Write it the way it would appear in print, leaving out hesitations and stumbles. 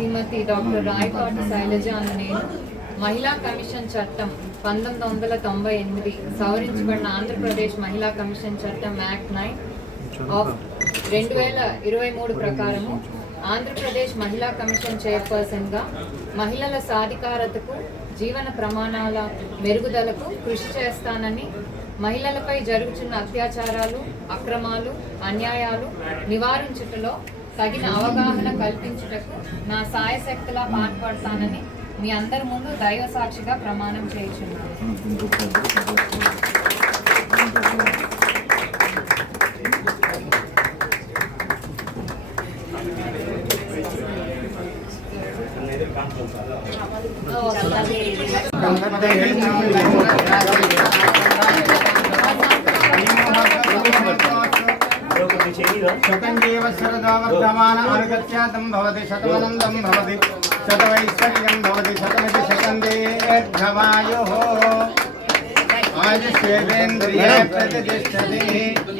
శ్రీమతి doctor Rayapati Shailaja అను నేను మహిళా commission చట్టం 1998 సవరించబడిన ఆంధ్రప్రదేశ్ మహిళా కమిషన్ చట్టం యాక్ట్ 9 ఆఫ్ 2023 ప్రకారము ఆంధ్రప్రదేశ్ మహిళా కమిషన్ చైర్పర్సన్గా మహిళల సాధికారతకు జీవన ప్రమాణాల మెరుగుదలకు కృషి చేస్తానని, మహిళలపై జరుగుతున్న అత్యాచారాలు, అక్రమాలు, అన్యాయాలు నివారించుటలో తగిన అవగాహన కల్పించుటకు నా సాయశక్తులా పాటుపడతానని మీ అందరి ముందు దైవ సాక్షిగా ప్రమాణం చేయుచున్నాను. शतञ्जीव शरदावर्धमान अनुगत्यातं भवति शतमनन्दं भवति शतवैश्वर्यं भवति शतमिति शतन्दीर्घमायुः आयुष्येवेन्द्रिये प्रतिष्ठति।